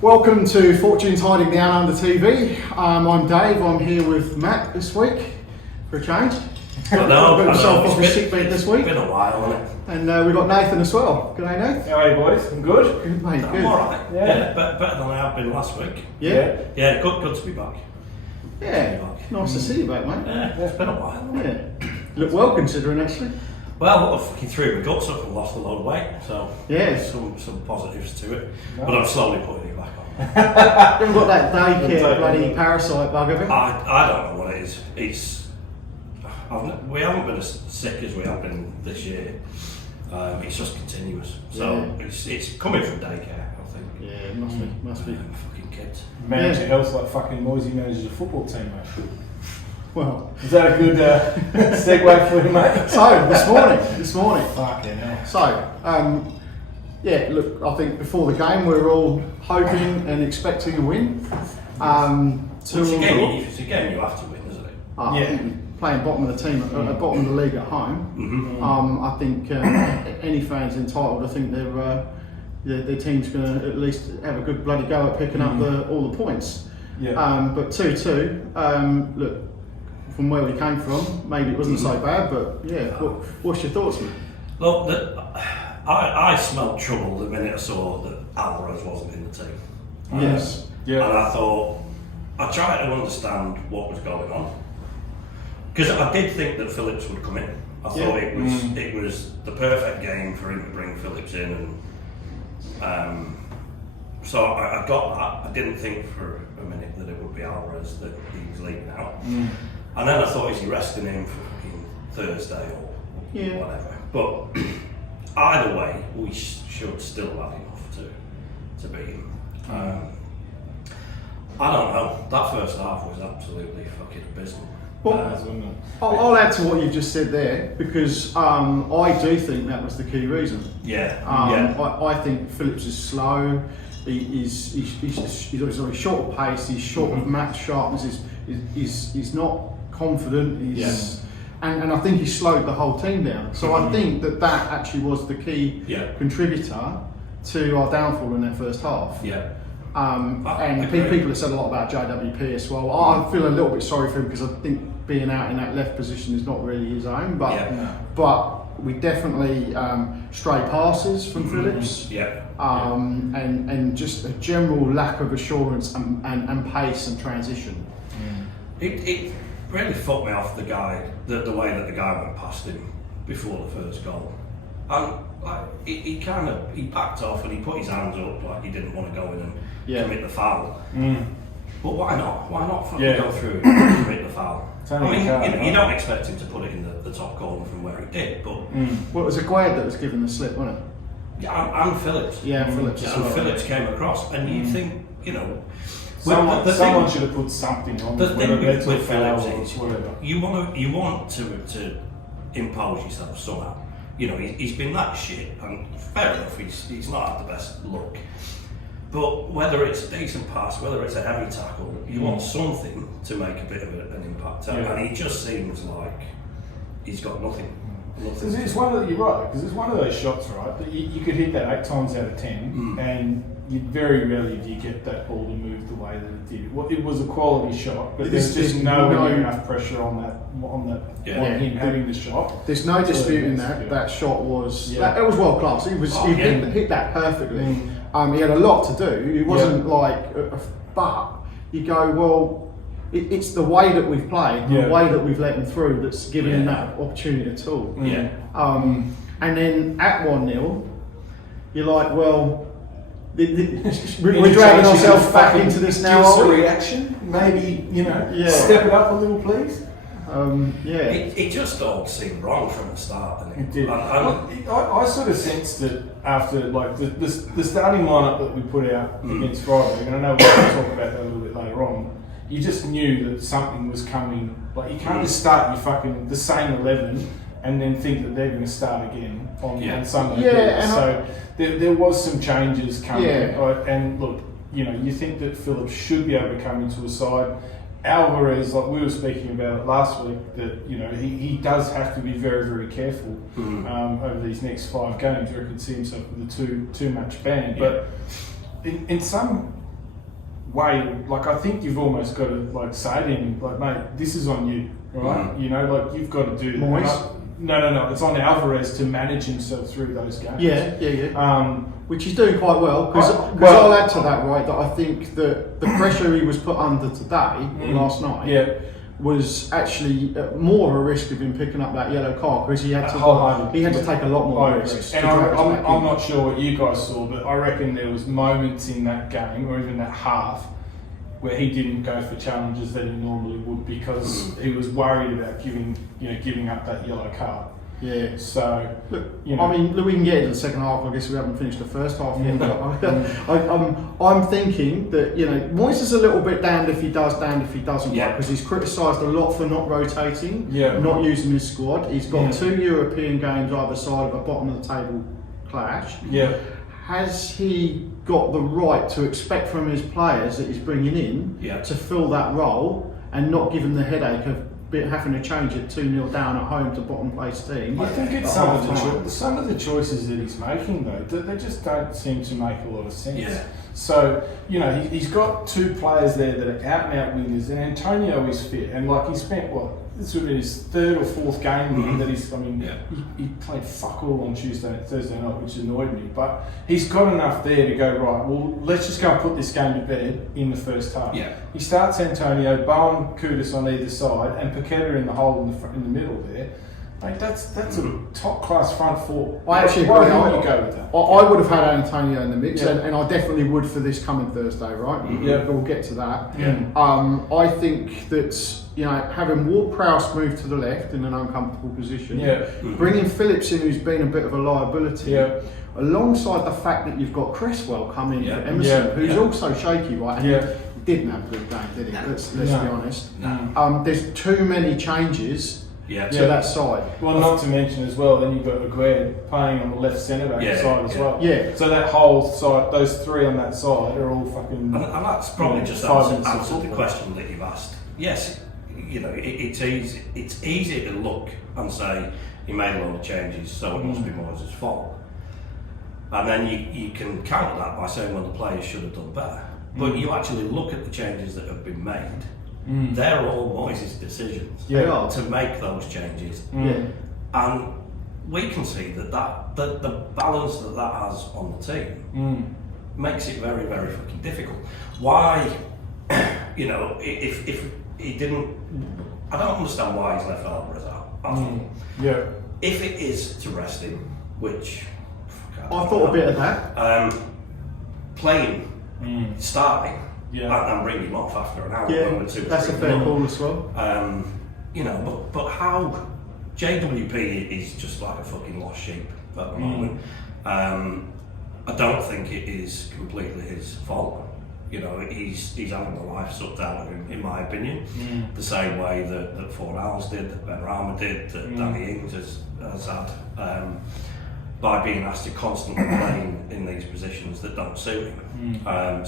Welcome to Fortune's Hiding Down Under TV. I'm Dave. I'm here with Matt this week for a change. I know. Himself off his sick bed this week. It's been a while, hasn't it? And we've got Nathan as well. Good day, Nathan. How are you, boys? I'm good. Good, mate. I'm Good. alright. Yeah. Better than I have been last week. Yeah. Yeah, good to be back. Yeah. Nice to see you back, mate. Yeah, it's been a while. Yeah. Look well considering, actually. Well, I fucking threw my guts up and lost a load of weight, so Yeah. some positives to it. No. But I'm slowly putting it back on. You haven't got that daycare bloody parasite bug, have you? I don't know what it is. We haven't been as sick as we have been this year. It's just continuous. So it's coming from daycare, I think. Yeah, it must be. Fucking kids. Manage your health like fucking Moisey manages a football team, mate. Well, Is that a good segue for you, mate? so this morning. Fucking hell. So, yeah, look, I think before the game we were all hoping and expecting a win. It's a game you have to win, isn't it? I think playing bottom of the team, bottom of the league at home. Mm-hmm. I think any fans entitled. I think their team's going to at least have a good bloody go at picking up all the points. Yeah. But 2-2. Look, from where we came from, maybe it wasn't so bad. But yeah, what's your thoughts, man? Look, I smelled trouble the minute I saw that Alvarez wasn't in the team. Yes. Yeah. And I thought, I tried to understand what was going on. Because I did think that Phillips would come in. I thought it was the perfect game for him to bring Phillips in. And so I got that. I didn't think for a minute that it would be Alvarez that he was leaving out. And then I thought, is he resting him for fucking Thursday or whatever? But either way, we should still have enough to beat him. I don't know. That first half was absolutely fucking abysmal. Well, I'll add to what you just said there because I do think that was the key reason. I think Phillips is slow. He's obviously short of pace. He's short of match sharpness. He's not confident. And I think he slowed the whole team down. So I think that actually was the key contributor to our downfall in that first half. And people have said a lot about JWP as well. I feel a little bit sorry for him because I think being out in that left position is not really his own. But we definitely stray passes from Phillips. And just a general lack of assurance and pace and transition. It really fucked me off the way that the guy went past him before the first goal. And he backed off and he put his hands up like he didn't want to go in and commit the foul. But why not? Why not fucking go through and commit the foul? I mean, you don't expect him to put it in the top corner from where he did, but... Well, it was Aguirre that was given the slip, wasn't it? Yeah, and Phillips. Yeah, Phillips. And Phillips came across, and you think, Someone should have put something on. The thing with Phillips is, whatever. you want to impose yourself somehow. He's been that shit, and fair enough, he's not had the best luck. But whether it's a decent pass, whether it's a heavy tackle, you want something to make a bit of an impact. And he just seems like he's got nothing. You're right, because it's one of those shots, right, that you could hit that 8 times out of 10, and very rarely do you get that ball to move the way that it did. Well, it was a quality shot, but there's just no enough pressure on him having the shot. There's no disputing that shot was that was world class. He hit that perfectly. He had a lot to do. It wasn't but you go, well, it's the way that we've played, the way that we've let him through that's given him that opportunity at all. And then at 1-0, you're like, well, we're dragging ourselves back into this now. Just a reaction, maybe step it up a little, please. It just all seemed wrong from the start. It did. I sort of sensed that after the starting lineup that we put out against Friday, and I know we're going to talk about that a little bit later on. You just knew that something was coming. Like you can't just start the same 11 and then think that they're going to start again on Sunday. So there was some changes coming. And look, you think that Phillips should be able to come into a side. Alvarez, like we were speaking about it last week, that he does have to be very, very careful over these next 5 games, or he could see himself with a two-match ban. But in some like I think you've almost got to like say to him, like, mate, this is on you, right? You know, like you've got to do that. No. It's on Alvarez to manage himself through those games. Yeah. Which he's doing quite well. Because I'll add to that, right? That I think that the pressure he was put under today, or last night, was actually more of a risk of him picking up that yellow card because he had to take a lot more risks. And I'm not sure what you guys saw, but I reckon there was moments in that game or even that half where he didn't go for challenges that he normally would because he was worried about giving up that yellow card. Yeah. So, look, I mean, we can get into the second half. I guess we haven't finished the first half yet. But I'm thinking that Moyes is a little bit damned if he does, damned if he doesn't. Yeah. Because he's criticised a lot for not rotating, not using his squad. He's got 2 European games either side of a bottom of the table clash. Yeah. Has he got the right to expect from his players that he's bringing in to fill that role and not give him the headache of having to change it 2-0 down at home to bottom place team? I think it's some of the choices that he's making though, they just don't seem to make a lot of sense. Yeah. So, he's got 2 players there that are out and out wingers, and Antonio is fit, and like he spent this would be his 3rd or 4th game that he played fuck all on Thursday night, which annoyed me. But he's got enough there to go, right, well, let's just go and put this game to bed in the first half. Yeah. He starts Antonio, Bowen, Kudus on either side, and Paqueta in the hole in the middle there. Like that's a top class front four. I actually agree. Why would you go with that? I would have had Antonio in the mix, and I definitely would for this coming Thursday, right? Yeah, we'll get to that. Yeah. I think that having Ward-Prowse move to the left in an uncomfortable position, bringing Phillips in, who's been a bit of a liability, alongside the fact that you've got Cresswell come in for Emerson, who's also shaky, right? And he didn't have a good game, did he? No. Let's be honest. No. There's too many changes. To that side. Well, not to mention as well, then you've got Aguirre playing on the left centre back side as well. Yeah. So that whole side, those 3 on that side are all fucking. And that's probably just answered the question that you've asked. Yes, it's easy. It's easy to look and say he made a lot of changes, so it must be Moyes' fault. And then you can counter that by saying, well, the players should have done better. But you actually look at the changes that have been made. They're all Moyes' decisions to make those changes. And we can see that the balance that has on the team makes it very, very fucking difficult. Why, if he didn't, I don't understand why he's left Alvarez out. If it is to rest him, which I thought a bit of that. Playing, starting. And bring him off after an hour. Yeah, that's a fair call as well. But how JWP is just like a fucking lost sheep at the moment. I don't think it is completely his fault. He's having the life sucked out of him, in my opinion. The same way that Ford Owls did, that Ben Rama did, that Danny Ings has had. By being asked to constantly play in these positions that don't suit him. I'm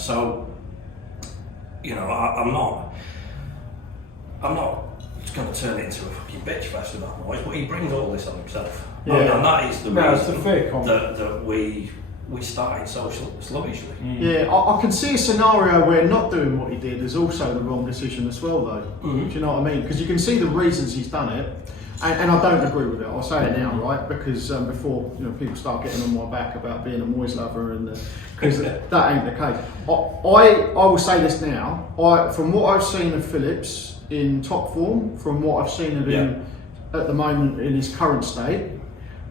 not just going to turn it into a fucking bitch fest about Moyes, but he brings all this on himself. And that is the reason that we started so sluggishly. I can see a scenario where not doing what he did is also the wrong decision as well, though. Do you know what I mean? Because you can see the reasons he's done it. And I don't agree with it. I'll say it now, right? Because before people start getting on my back about being a Moyes lover, and because that ain't the case. I will say this now. From what I've seen of Phillips in top form, from what I've seen of him at the moment in his current state,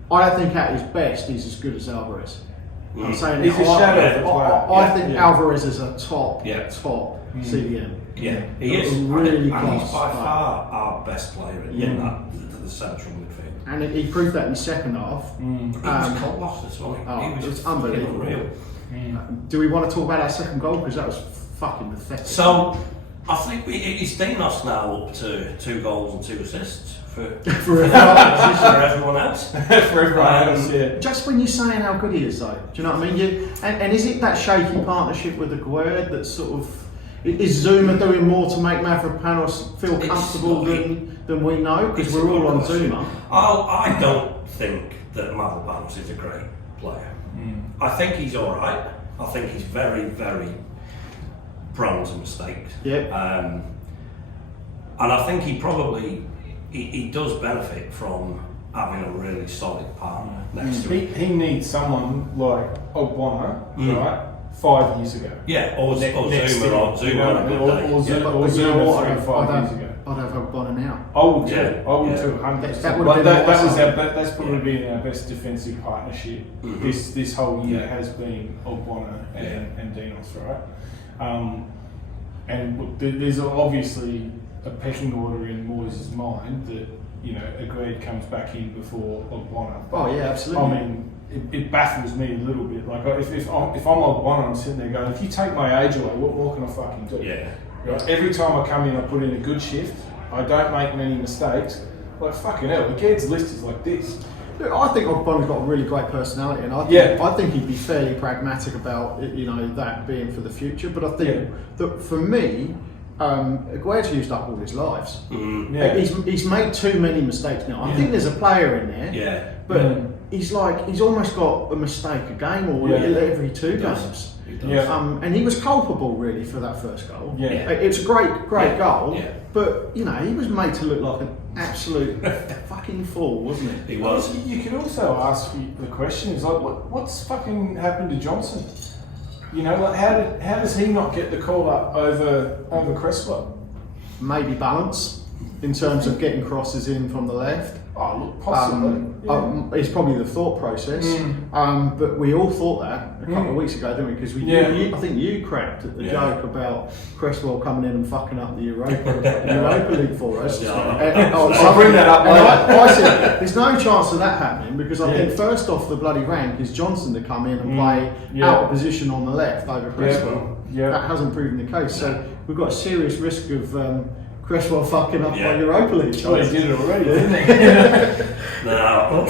I don't think at his best he's as good as Alvarez. I'm saying he's a shadow. I think Alvarez is a top CDM. Yeah, he is really close. And he's by far our best player in that. Central midfield. And he proved that in the second half. He was cold lost as well. It was unbelievable. Do we want to talk about that second goal? Because that was fucking pathetic. So, I think he's taken us now up to 2 goals and 2 assists for everyone else. For everyone else, Just when you're saying how good he is, though, do you know what I mean? And is it that shaky partnership with Aguirre that sort of... Is Zuma doing more to make Mavropanos feel comfortable than we know? Because we're all on Zuma. I don't think that Mavropanos is a great player. I think he's alright. I think he's very, very prone to mistakes. Yeah. And I think he does benefit from having a really solid partner next to him. He needs someone like Ogbonna, right? 5 years ago. Yeah, or Zuma or Zuma 3 or 5 years ago. I'd have Ogbonna now. I would too. I would too. 100%. That's probably been our best defensive partnership this whole year has been Ogbonna and Dinos, right? And look, there's obviously a pecking order in Moyes' mind that Agreed comes back in before Ogbonna. Oh yeah, absolutely. I mean, it baffles me a little bit. Like if I'm Ogbonna, I'm sitting there going, if you take my age away, what can I fucking do? Yeah. Right? Every time I come in, I put in a good shift. I don't make many mistakes. Like fucking hell, Agreed's list is like this. Look, I think Ogbonna's got a really great personality, and I think he'd be fairly pragmatic about that being for the future. But I think that for me, Aguero's used up all his lives. He's made too many mistakes now. I think there's a player in there, but he's almost got a mistake a game or every 2 games. And he was culpable really for that first goal. It's a great goal, but he was made to look like an absolute fucking fool, wasn't he? He was. You could also ask the question: is like, what's fucking happened to Johnson? Like how does he not get the call up over Cresswell? Maybe balance in terms of getting crosses in from the left. Oh, look, possibly. It's probably the thought process, but we all thought that a couple of weeks ago, didn't we? Because I think you cracked at the joke about Cresswell coming in and fucking up the Europa League for us. I'll bring that up later. I said there's no chance of that happening because I think first off the bloody rank is Johnson to come in and play out of position on the left over Cresswell. That hasn't proven the case, so we've got a serious risk of. Cresswell fucking up my Europa League. Oh, he did it already, didn't he? No,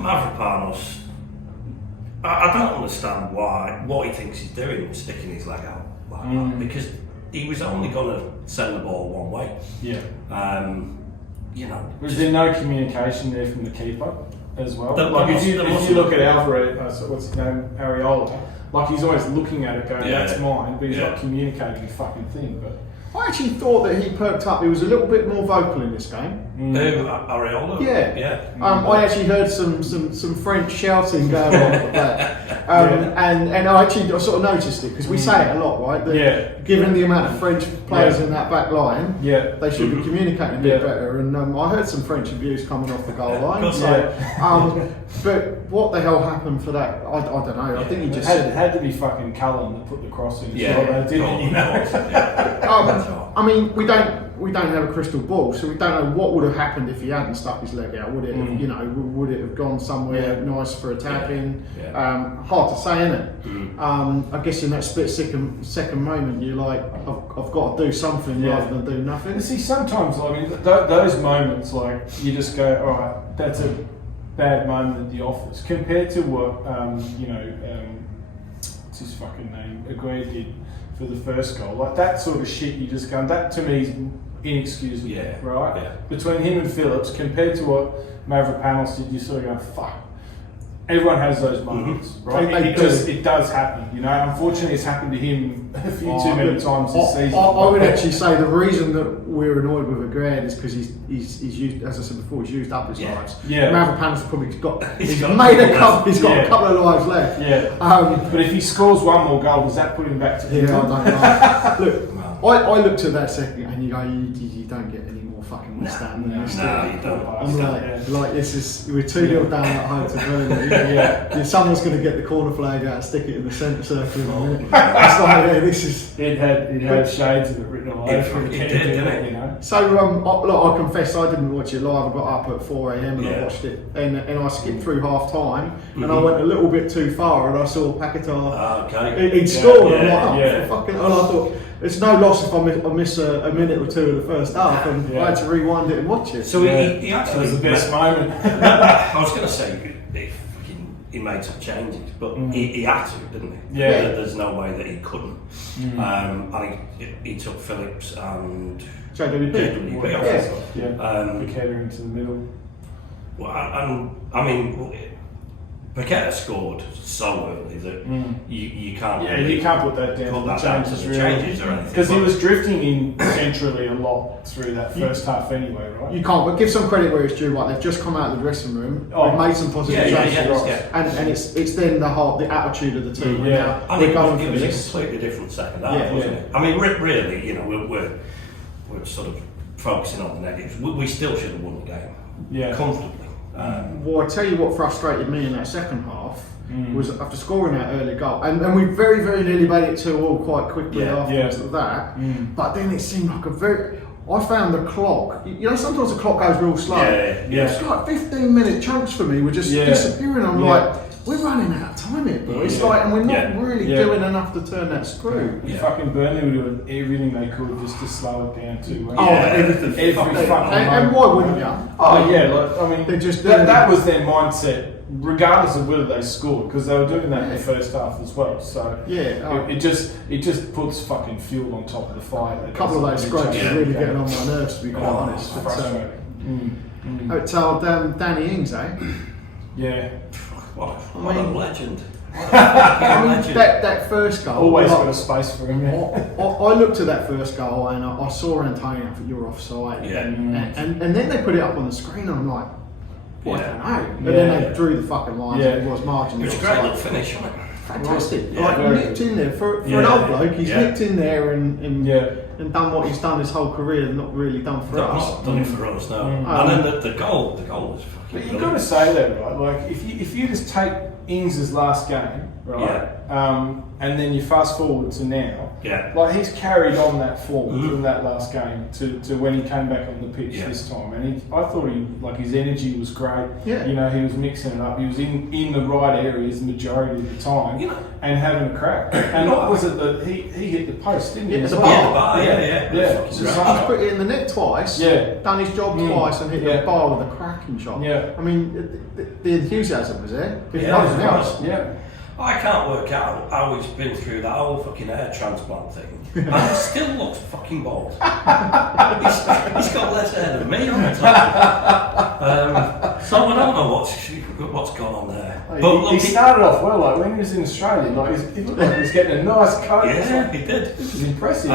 Mavropanos. I don't understand what he thinks he's doing, sticking his leg out like that, because he was only going to send the ball one way. Was there no communication there from the keeper as well? If you look at Alvarez, what's his name, Areola, he's always looking at it going, that's mine, but he's not communicating the fucking thing. But I actually thought that he perked up. He was a little bit more vocal in this game. Areola? Yeah. I actually heard some French shouting going on at the back. And I sort of noticed it, because we say it a lot, right? Given the amount of French players in that back line, they should be communicating a bit better. And I heard some French abuse coming off the goal line. But what the hell happened for that? I don't know. I think he just said it had to be fucking Cullen that put the cross in. I mean, we don't have a crystal ball, so we don't know what would have happened if he hadn't stuck his leg out. Would it have, would it have gone somewhere nice for attacking? Hard to say, innit? I guess in that split second moment, you're like, I've got to do something rather than do nothing. See, sometimes those moments, you just go, all right, that's a bad moment at the office compared to what what's his fucking name, Aguirre did for the first goal. That sort of shit, you just go, that to me is inexcusable, right? Between him and Phillips, compared to what Mavropanos did, you sort of go, fuck. Everyone has those moments, right? It does happen, Unfortunately, it's happened to him a few too many times this season. I would actually say the reason that we're annoyed with Agreed is because he's used, as I said before, he's used up his lives. Mavropanos probably got a couple of lives left. But if he scores one more goal, does that put him back to the I don't know. Look, I looked at that second and you go, you don't get any more fucking West Ham than this. No, you don't. I'm like this is, we're 2-0 down at home to Burnley. Someone's going to get the corner flag out and stick it in the centre circle in a minute. It's like, this is. It had shades of it written all over it. Didn't it? So I confess I didn't watch it live. I got up at 4 a.m. and I watched it, and I skipped through half time, and I went a little bit too far, and I saw Paquetá. He'd scored. And I'm like, and I thought, it's no loss if I miss a minute or two of the first half, and I had to rewind it and watch it. So he actually was the best moment. I was going to say he made some changes, but he had to, didn't he? There's no way that he couldn't. I think he took Phillips and JWP off. Piqueta into the middle. Well, I mean, Paqueta scored so early that you can't. Yeah, you can't put that down. Put that down to the changes or anything. Because he was drifting in centrally a lot through that first half anyway, right? You can't, but give some credit where it's due. Like they've just come out of the dressing room, they've made some positive changes, and it's then the attitude of the team. I think it was a completely different second half, wasn't it? I mean, really, you know, we're sort of focusing on the negatives. We still should have won the game comfortably. Well, I tell you what frustrated me in that second half was after scoring that early goal, and we very, very nearly made it 2-2 quite quickly afterwards of that. But then it seemed like I found the clock. You know, sometimes the clock goes real slow. It's like 15-minute chunks for me were just disappearing. I'm like, we're running out of time here, boys. And we're not really doing enough to turn that screw. Fucking Burnley were doing everything they could just to slow it down too. Everything. And why wouldn't you? I mean, they just that was their mindset, regardless of whether they scored, because they were doing that in the first half as well. So it just puts fucking fuel on top of the fire. A couple of those scrapes are really getting on my nerves, to be quite honest. So Danny Ings, eh? Yeah. What a legend. That first goal. Always got a space for him. I looked at that first goal and I saw Antonio. I thought, you're offside. And then they put it up on the screen and I'm like, I don't know. And then they drew the fucking lines. It was marginally. It was a great little finish, wasn't it? Fantastic. Nipped in there for an old bloke. He's nipped in there and done what he's done his whole career and not really done for us. Not done it for us, no. And then the goal was fucking. But you've got to say that, right? Like if you just take Ings' last game, right? And then you fast forward to now. Like he's carried on that form from that last game to when he came back on the pitch this time, and I thought his energy was great. You know, he was mixing it up. He was in the right areas the majority of the time, and having a crack. And what was it that he hit the post, didn't he? The bar. He's put it in the net twice. Done his job twice and hit the bar with a cracking shot. I mean, the enthusiasm was there. Nothing else. I can't work out how he's been through that whole fucking hair transplant thing. And he still looks fucking bald. He's got less hair than me on the top. So I don't know what's gone on there. But he started off well, like when he was in Australia, like he looked like he was getting a nice coat. Yeah, he did. This was impressive.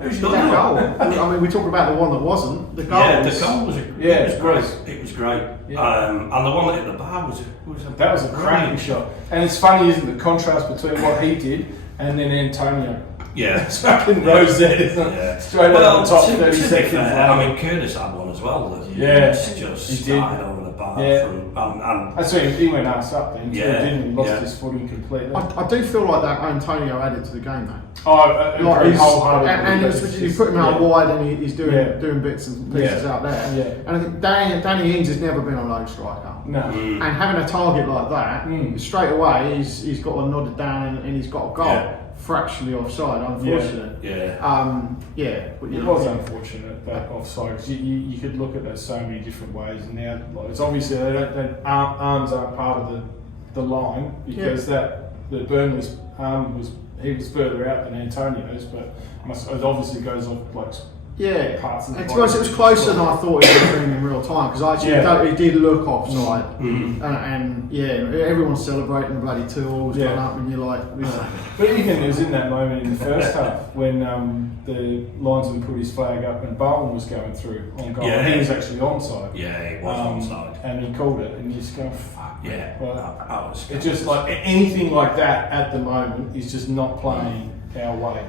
Who's that goal? I mean, we talk about the one that wasn't. The goal the goal was great. It was great. And the one that hit the bar was a cracking shot. And it's funny, isn't it, the contrast between what he did and then Antonio. It's fucking rosette, isn't it? Straight over the top, 30 seconds. I mean, Curtis had one as well. He started over the bar. That's why he went ass up then. Didn't he? Lost his footing completely. I do feel like that Antonio added to the game though. And you put him out wide and he's doing bits and pieces out there. And I think Danny Ings has never been a lone striker. No. And having a target like that, straight away he's got one nodded down and he's got a goal. Fractionally offside, unfortunate. It was unfortunate that offside because you could look at that so many different ways, and now it's obviously arms aren't part of the line because the Burnley's arm was further out than Antonio's, but it obviously goes off like. Parts of the body. It was closer than I thought it would have been in real time because it did look offside, and everyone's celebrating the bloody tools going up, and you're like, But even it was in that moment in the first half when the linesman put his flag up and Bowen was going through on goal. He was actually onside. He was onside, and he called it, and you just go, fuck. It's just like anything like that at the moment is just not playing our way,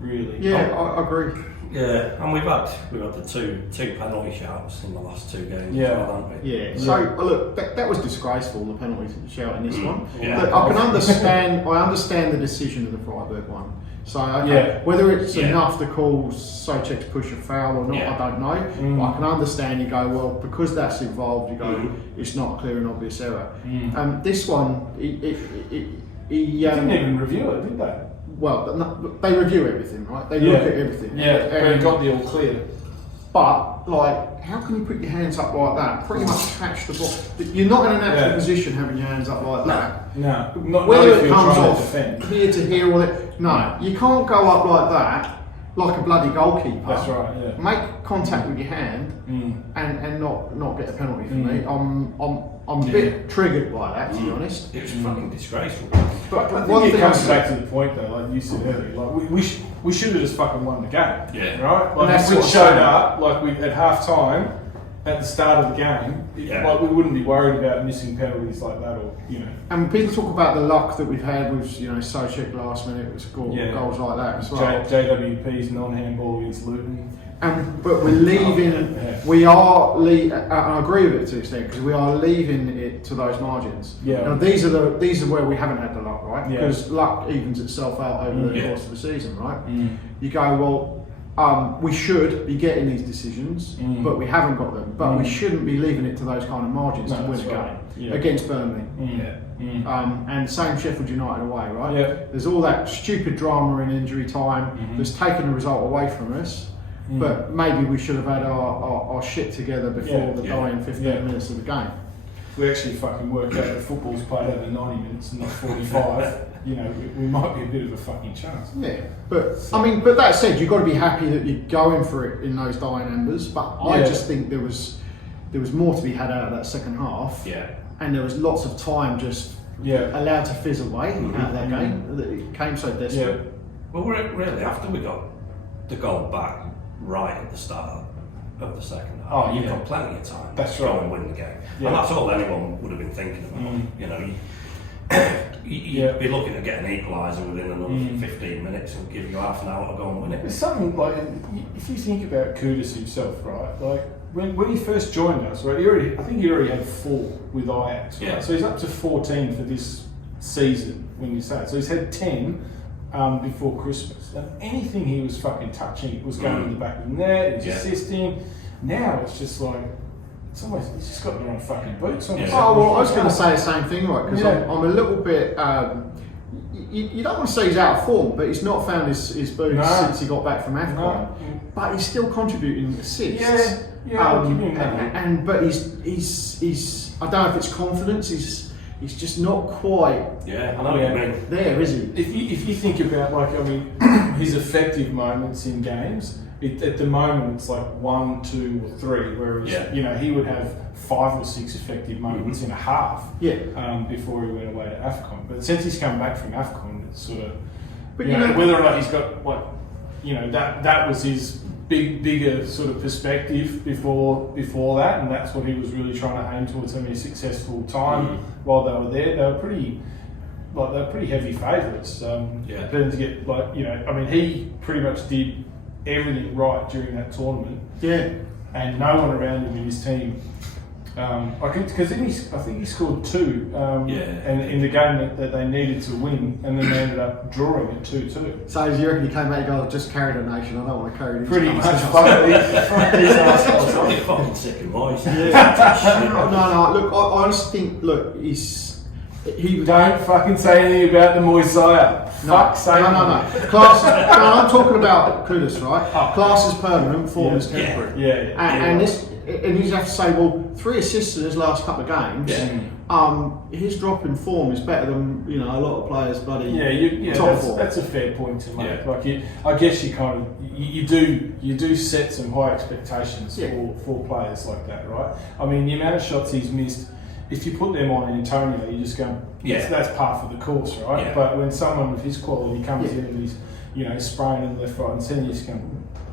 really. I agree. And we've had the two penalty shouts in the last two games as well, haven't we? So look, that was disgraceful, the penalty shout in this one. But I can understand. I understand the decision of the Freiburg one. So whether it's enough to call Souček's push a foul or not, I don't know. But I can understand. You go, well, because that's involved. You go, it's not a clear and obvious error. This one, he didn't even review it, did they? Well, they review everything, right? They look at everything. They got the all clear. But, how can you put your hands up like that? Pretty much catch the ball. You're not in a natural position having your hands up like that. No. Whether it comes off here to here or there. No, you can't go up like that like a bloody goalkeeper. That's right. Yeah. Make contact with your hand and not get a penalty for me. I'm a bit triggered by that, to be honest. It was fucking disgraceful. But I think it comes back to the point though, like you said earlier, like we should have just fucking won the game. Yeah. Right? Like if we showed up like we at half time at the start of the game, like we wouldn't be worried about missing penalties like that, or And people talk about the luck that we've had with Soucek last minute to score goals like that as well. JWP's non-handball against Luton. But we're leaving. We are. And I agree with it to an extent because we are leaving it to those margins. Yeah. Now these are where we haven't had the luck, right? Because luck evens itself out over the course of the season, right? You go well. We should be getting these decisions, but we haven't got them. But we shouldn't be leaving it to those kind of margins to win a game against Burnley. And same Sheffield United away, right? There's all that stupid drama in injury time that's taken the result away from us. But maybe we should have had our shit together before the dying 15 minutes of the game. We actually fucking worked out that football's played over 90 minutes and not 45. We might be a bit of a fucking chance. Yeah, but that said, you've got to be happy that you're going for it in those dying embers. But I just think there was more to be had out of that second half. Yeah. And there was lots of time just allowed to fizz away out of that game. That it came so desperate. Yeah. Well, really, after we got the goal back right at the start of the second half, you've got plenty of time to go and win the game. And that's all anyone would have been thinking about. You'd be looking at getting an equaliser within another 15 minutes and give you half an hour to go and win it. There's something like, if you think about Kudus himself, right? Like when he first joined us, right? I think he already had 4 with Ajax. Right? Yeah. So he's up to 14 for this season when you say it. So he's had 10 before Christmas. And anything he was fucking touching was going in the back of the net, it was assisting. Now it's just like, it's almost, he's just got the wrong fucking boots on. Oh, well, I was going to say the same thing, right? Because I'm a little bit. You don't want to say he's out of form, but he's not found his boots since he got back from AFCON. But he's still contributing assists. I'll give him that. But he's. I don't know if it's confidence. He's just not quite. Yeah, I know what you mean. There, is he? If you think about his effective moments in games. At the moment, it's like 1, 2, or 3. Whereas he would have 5 or 6 effective moments in a half. Before he went away to AFCON. But since he's come back from AFCON, it's sort of. But whether or not he's got that was his bigger sort of perspective before that, and that's what he was really trying to aim towards, having a successful time while they were there. They were pretty heavy favourites. Then to get he pretty much did everything right during that tournament. Yeah. And no one around him in his team. Because I think he scored 2 and in the game that they needed to win, and then they ended up drawing at 2-2. So you reckon he came out and go, just carried a nation, I don't want to carry this. Pretty much. He's probably fucking sick and wise. No, look, I honestly think, he don't fucking say anything about the Moisaya. No, Class. I'm talking about Kudus, right? Class is permanent, form is temporary. And you have to say, well, 3 assists in his last couple of games. His drop in form is better than a lot of players' top form. That's a fair point to make. I guess you do set some high expectations for players like that, right? I mean, the amount of shots he's missed. If you put them on Antonio, you just go, that's par for the course, right? Yeah. But when someone of his quality comes in and he's spraying left, right, and centre, you just go.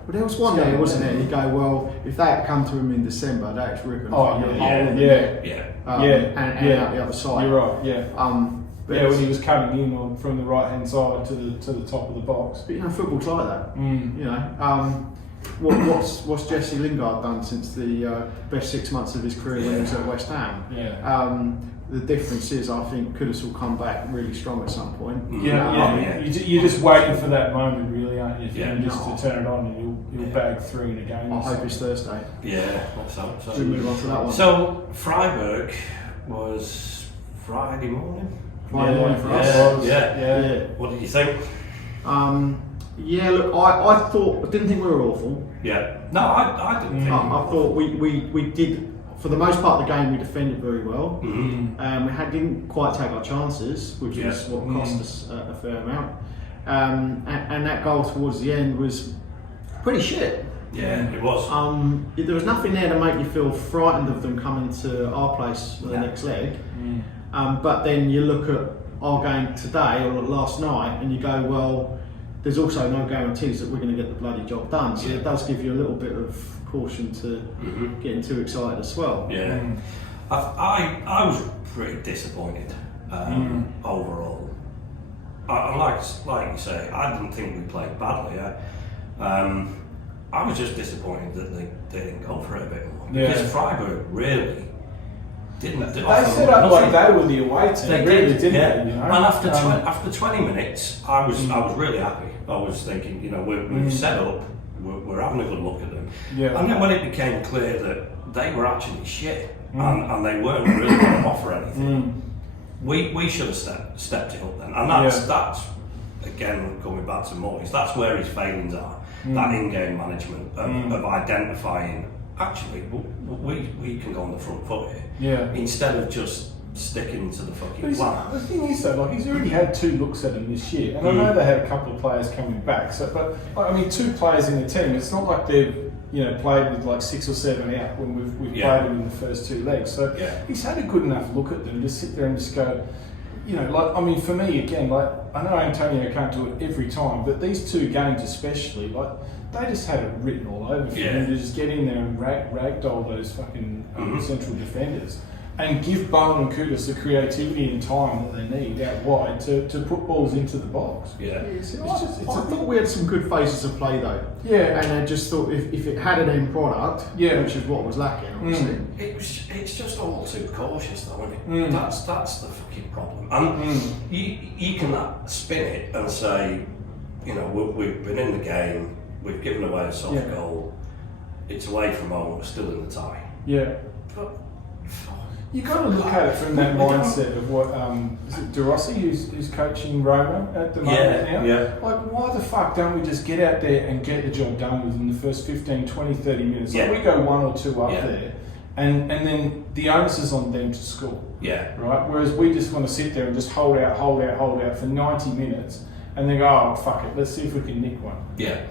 But there was one there, wasn't there? You go, well, if they had come to him in December, that's ripping out the other side. You're right, when he was coming in from the right hand side to the top of the box. But football's like that. What's Jesse Lingard done since the best 6 months of his career when he was at West Ham? The difference is, I think Kudus will come back really strong at some point. You're just waiting for that moment, really, aren't you? To turn it on, and you'll bag 3 in a game. I hope it's Thursday. Yeah, let's hope so. We move on to that one. So Freiburg was Friday morning. Friday morning for us. Yeah. What did you think? Look, I didn't think we were awful. Yeah. No, I didn't think. I thought we did, for the most part of the game, we defended very well. We didn't quite take our chances, which was what cost us a fair amount. And that goal towards the end was pretty shit. Yeah, it was. There was nothing there to make you feel frightened of them coming to our place for the next leg. But then you look at our game today or last night and you go, well, there's also no guarantees that we're going to get the bloody job done. So it does give you a little bit of caution to getting too excited as well. Yeah, I was pretty disappointed overall. Like you say, I didn't think we played badly. I was just disappointed that they didn't go for it a bit more. Because Freiburg really didn't. They set up like they were the away team. They really didn't. You know? And after 20 minutes, I was really happy. I was thinking, we've set up, we're having a good look at them. Yeah. And then when it became clear that they were actually shit and they weren't really going to offer anything, we should have stepped it up then. And that's again coming back to Moyes. That's where his failings are. That in-game management of identifying. Actually, we can go on the front foot here. Yeah. Instead of just sticking to the fucking plan. The thing is though, he's already had 2 looks at him this year, and I know they had a couple of players coming back. So, but 2 players in the team. It's not like they've played with like 6 or 7 out when we've played them in the first 2 legs. So he's had a good enough look at them to sit there and just go. For me again, I know Antonio can't do it every time, but these 2 games especially, they just had it written all over for him to just get in there and ragdoll those fucking central defenders and give Bowen and Kudus the creativity and time that they need out wide to put balls into the box. Yeah. I thought we had some good phases of play though. Yeah. And I just thought if it had an end product, which is what was lacking, obviously. It's just all too cautious though, isn't it? That's the fucking problem. And you can spin it and say, we've been in the game, we've given away a soft goal, it's away from home, we're still in the tie. Yeah. But you've got to look at it from that mindset of what is it De Rossi who's coaching Roma at the moment now? Yeah. Why the fuck don't we just get out there and get the job done within the first 15, 20, 30 minutes? We go 1 or 2 up there and then the onus is on them to score. Yeah. Right? Whereas we just want to sit there and just hold out for 90 minutes and then go, oh fuck it, let's see if we can nick one. Yeah.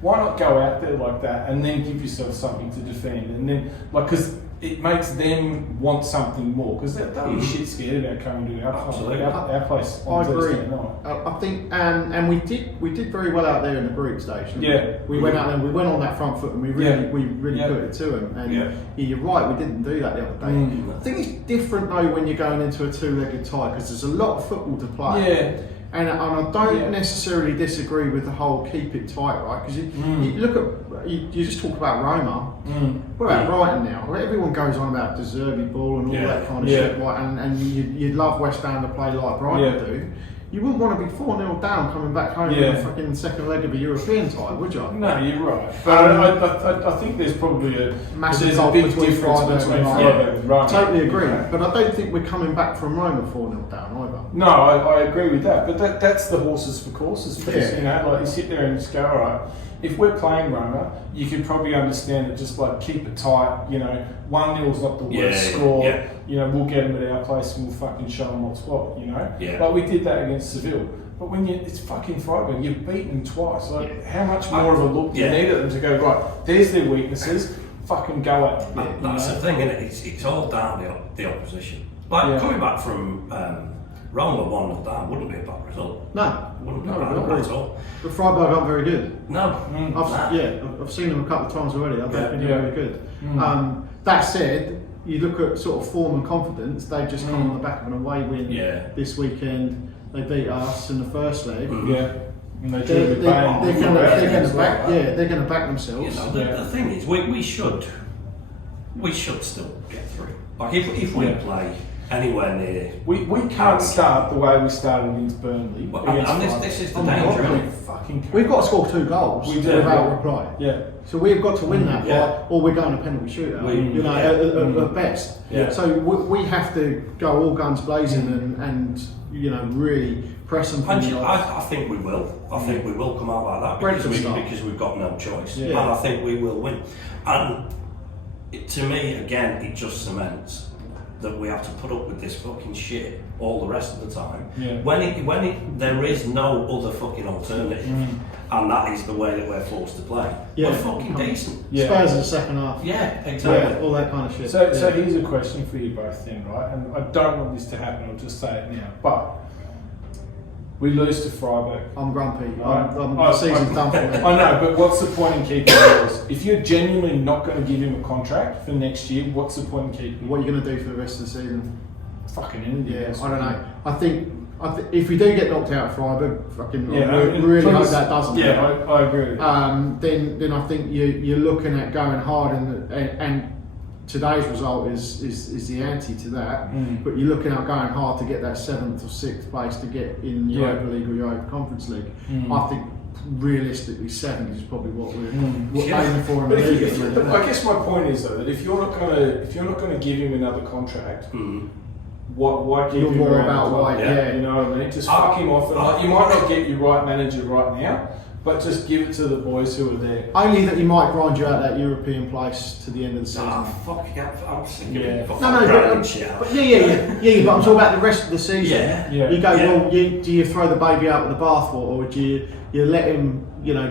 Why not go out there like that and then give yourself something to defend and then because it makes them want something more because they'll be shit scared about coming to our place on Thursday night. I think, and we did very well out there in the group stage. We went out there, we went on that front foot, and we really put it to them. And you're right, we didn't do that the other day. I think it's different though when you're going into a 2-legged tie because there's a lot of football to play. Yeah. And I don't necessarily disagree with the whole keep it tight, right? Because you look at, you just talk about Roma. What about Brighton now? Everyone goes on about deserving ball and all that kind of shit, right? And you'd love West Ham to play like Brighton do. You wouldn't want to be 4-0 down coming back home in the fucking second leg of a European tie, would you? No, you're right. But I think there's probably a massive big difference between Freiburg and Roma. Totally agree. But I don't think we're coming back from Roma 4-0 down either. No, I agree with that. But that's the horses for courses piece, you sit there and just go, all right, if we're playing Roma, you could probably understand it just keep it tight, 1-0's not the worst score, we'll get them at our place and we'll fucking show them what's what, Like we did that against Seville. But when it's fucking Freiburg, you've beaten them twice. How much more of a look do you need at them to go, right, there's their weaknesses, fucking go at them. That's the thing, isn't it? It's all down the opposition. Coming back from Roma 1-0 down wouldn't be a bad result. No. Wouldn't be a bad at all. But Freiburg aren't very good. No. I've seen them a couple of times already. I don't think they're very good. That said, you look at sort of form and confidence, they've just come on the back of an away win this weekend. They beat us in the first leg. And they're going to back themselves. The thing is, we should still get through. If we play anywhere near, we can't start the way we started against Burnley. This is the danger. We've got to score 2 goals without reply. Yeah. So we've got to win that, or we're going to penalty shootout. At best. Yeah. So we have to go all guns blazing and really press them. I think we will. I think we will come out like that because we've got no choice, and I think we will win. And to me, again, it just cements that we have to put up with this fucking shit all the rest of the time. Yeah. When there is no other fucking alternative, and that is the way that we're forced to play. Yeah. We're fucking decent. Yeah. Spurs in the second half. Yeah, exactly. Yeah, all that kind of shit. So here's a question for you both then, right? And I don't want this to happen, I'll just say it now. But we lose to Freiburg. I'm grumpy. Right. The season's done for me. I know, but what's the point in keeping yours? If you're genuinely not going to give him a contract for next year, what's the point in keeping him? What are you going to do for the rest of the season? Fucking anything. Yeah, I don't know. I think if we do get knocked out of Freiburg, fucking Yeah, I really hope that doesn't. Yeah, I agree with you. Then I think you're looking at going hard, and today's result is the anti to that. But you're looking at going hard to get that 7th or 6th place to get in Europa League or Europa Conference League. I think realistically 7th is probably what we're aiming for in the league. I guess my point is though that if you're not going to give him another contract. Why keep You're him more around about as well? why, yeah. You know what I mean? Just fuck him off. And like, you might not get your right manager right now, but just give it to the boys who are there. Only that he might grind you out that European place to the end of the season. I'm sick of Yeah. it. But I'm talking about the rest of the season. Yeah. You go, well, do you throw the baby out with the bathwater, or do you let him,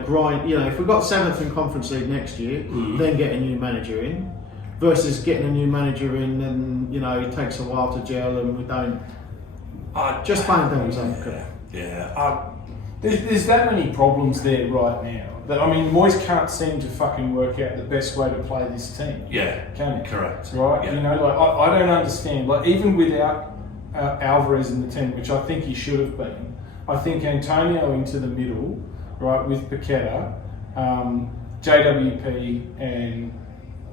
grind? If we've got 7th in Conference League next year, then get a new manager in, versus getting a new manager in and it takes a while to gel and we don't. Just playing devil's advocate. There's that many problems there right now that Moyes can't seem to fucking work out the best way to play this team. Yeah, can he? correct. Right? Yeah. I don't understand. Like even without Alvarez in the team, which I think he should have been, I think Antonio into the middle, right, with Paqueta, JWP and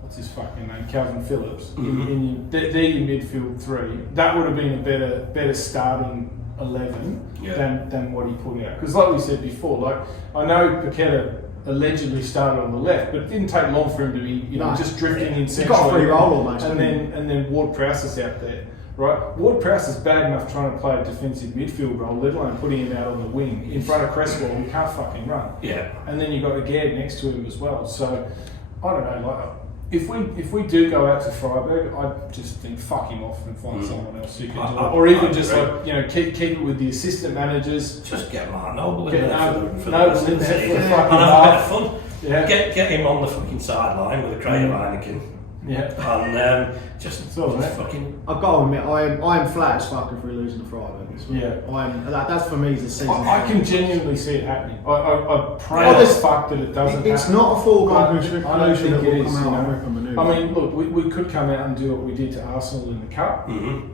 what's his fucking name, Calvin Phillips. They're your midfield three. That would have been a better starting 11 than what he put out. Because like we said before, I know Paqueta allegedly started on the left, but it didn't take long for him to be just drifting in central. He's got a free role almost. And then Ward-Prowse is out there. Right, Ward-Prowse is bad enough trying to play a defensive midfield role, let alone putting him out on the wing in front of Cresswell, who can't fucking run. Yeah. And then you've got Agad next to him as well. So I don't know, if we do go out to Freiburg, I just think fuck him off and find someone else who can do it. Or even just keep it with the assistant managers. Just get Mark Noble in there for the Noble rest of in the there season. for the And fucking have a bit half. of fun. Yeah. Get him on the fucking sideline with a crate of Heineken. Yeah. And just all right. fucking. I've got to admit, I'm flat as fuck if we're losing to Freiburg. Yeah. That's for me the season. I can genuinely see it happening. I pray as fuck that it doesn't happen. It's not a foregone conclusion I don't think that it will is. come out of a maneuver. Look, we could come out and do what we did to Arsenal in the Cup,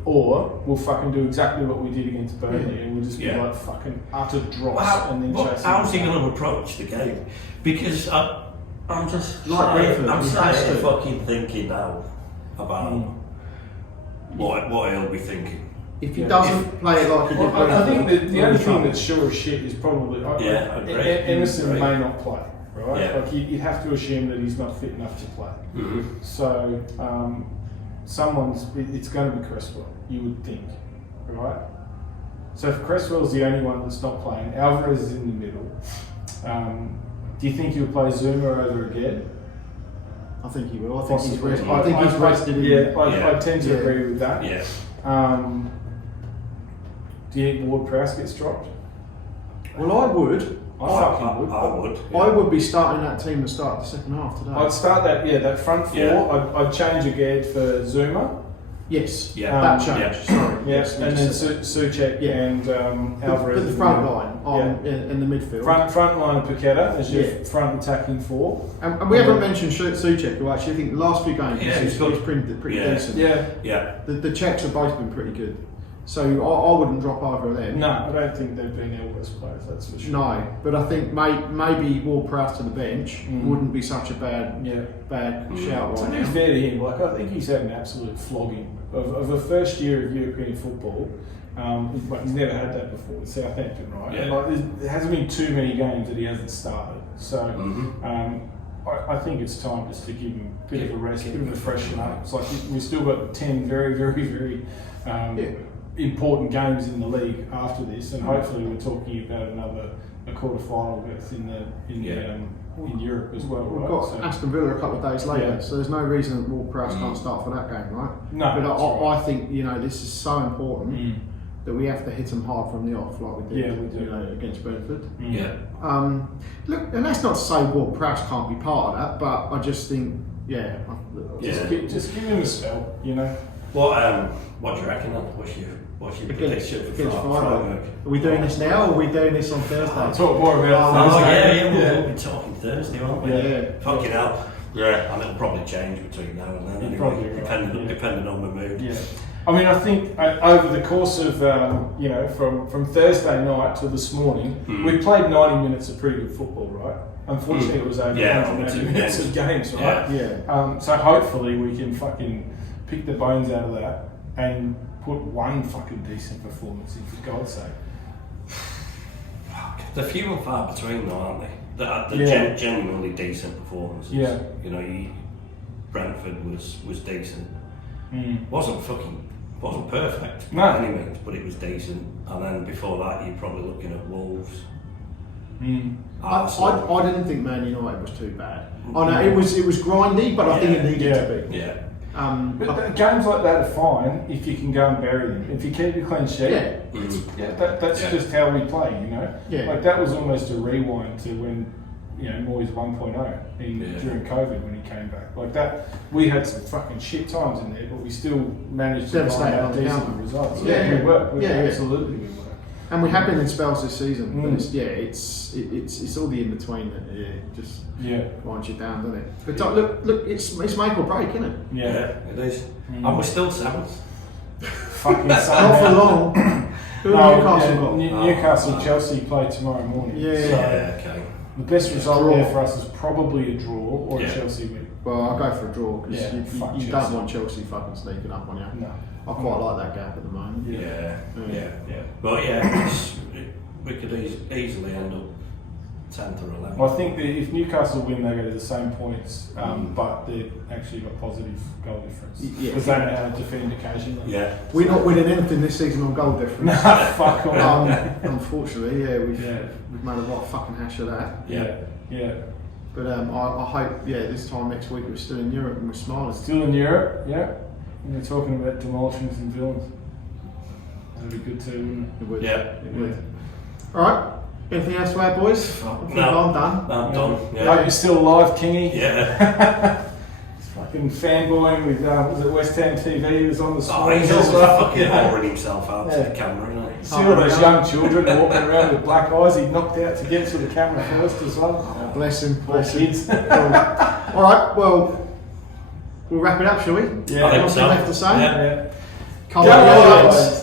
or we'll fucking do exactly what we did against Burnley, and we'll just be like fucking utter dross and then chase. How's he going to approach the game? Because I'm just Brentford, fucking thinking now about what he'll be thinking. If he doesn't play it like he did, I think the only thing that's sure as shit is probably Emerson may not play. Right? Yeah. You'd have to assume that he's not fit enough to play. So it's going to be Cresswell, you would think, right? So if Cresswell's the only one that's not playing, Alvarez is in the middle. Do you think he'll play Zuma over again? I think he will. I think he's rested. I think he's rested. I tend to Yeah. agree with that. Yeah. Do you think Ward-Prowse gets dropped? Well, I would. I would. Yeah. I would be starting that team to start the second half today. I'd start that front four. Yeah. I'd change Agad for Zuma. Yes. Yeah. That change. Yeah. Sorry. Yes, and then Souček and Alvarez. The front line in the midfield. Front line of Paqueta as your front attacking four. And we haven't mentioned Souček, who actually I think the last few games he's pretty decent. Yeah. The Czechs have both been pretty good. So I wouldn't drop either of them. No, I don't think they've been Elvis players, that's for sure. No, but I think maybe Ward-Prowse to the bench wouldn't be such a bad shout To right be now. fair to him, I think he's had an absolute flogging of a first year of European football. He's never had that before with Southampton, right? Yeah. And there hasn't been too many games that he hasn't started. So I think it's time just to give him a bit of a rest, give him a freshen up. It's like we've still got 10 very, very, very important games in the league after this, and hopefully we're talking about a quarter final berth in in Europe as well, We've right? got So- Aston Villa a couple of days later, Yeah. so there's no reason that Ward-Prowse can't start for that game, right? No, but that's I think this is so important that we have to hit them hard from the off, like we did, Yeah, we do. against Brentford. Yeah. Look, and that's not to say Ward-Prowse can't be part of that, but I just think, Just give him a spell, What do you reckon then? What's your prediction for against Freiburg? Freiburg. Are we doing this now, or are we doing this on Thursday? I'll talk more about Oh Thursday. yeah, we'll be talking Thursday, won't we? Yeah. Fucking hell. Yeah. And it'll probably change between now and then. Anyway, Probably, right. depending on the mood. Yeah. I mean, I think over the course of, from Thursday night till this morning, we played 90 minutes of pretty good football, right? Unfortunately, it was over 180 minutes of games, right? Yeah. So hopefully we can fucking pick the bones out of that and put one fucking decent performance in, for God's sake. They're few and far between though, aren't they? They're genuinely decent performances. Yeah. Brentford was decent. Wasn't perfect No. by any means, but it was decent. And then before that, you're probably looking at Wolves. I didn't think Man United was too bad. I know it was grindy, but I think it needed to be. Yeah. But games like that are fine if you can go and bury them. If you keep a clean sheet, that's just how we play, Yeah. Like that was almost a rewind to when, Moyes 1.0 during COVID when he came back. Like that, we had some fucking shit times in there, but we still managed to find out decent results. We were. Absolutely we were. And we have been in spells this season, but it's all the in between that just grinds you down, doesn't it? But look, it's make or break, isn't it? Yeah, it is. And we're still seventh. Fucking Not for long. Who Newcastle got? Newcastle Chelsea play tomorrow morning. Okay. The best result there for us is probably a draw or a Chelsea win. Well, I'll go for a draw because you don't Chelsea. want Chelsea fucking sneaking up on you. No. I quite like that gap at the moment. Yeah. But we could easily end up 10th or 11th. Well, I think that if Newcastle win, they go to the same points, but they've actually got positive goal difference. Because they know how to defend occasionally. Yeah. We're not winning anything this season on goal difference. Nah, fuck off. Unfortunately, we've made a lot of fucking hash of that. Yeah. But I hope, this time next week we're still in Europe and we're smiling. Still in Europe, yeah. And we're talking about demolishing some villains. That'd be good too, wouldn't it? It would. Alright, anything else to add, boys? No. I'm done. I'm done. Hope you're still alive, Kingy. Yeah. Fucking fanboying with was it West Ham TV? He was on the screen. He's always fucking whoring himself out to Yeah. the camera, isn't he? See all those young children walking around with black eyes. He knocked out to get to the camera first as well. Bless him. Poor kids. Alright, well, we'll wrap it up, shall we? Yeah. I think so. Nothing left to say? Yeah. Can't Go wait. Lions.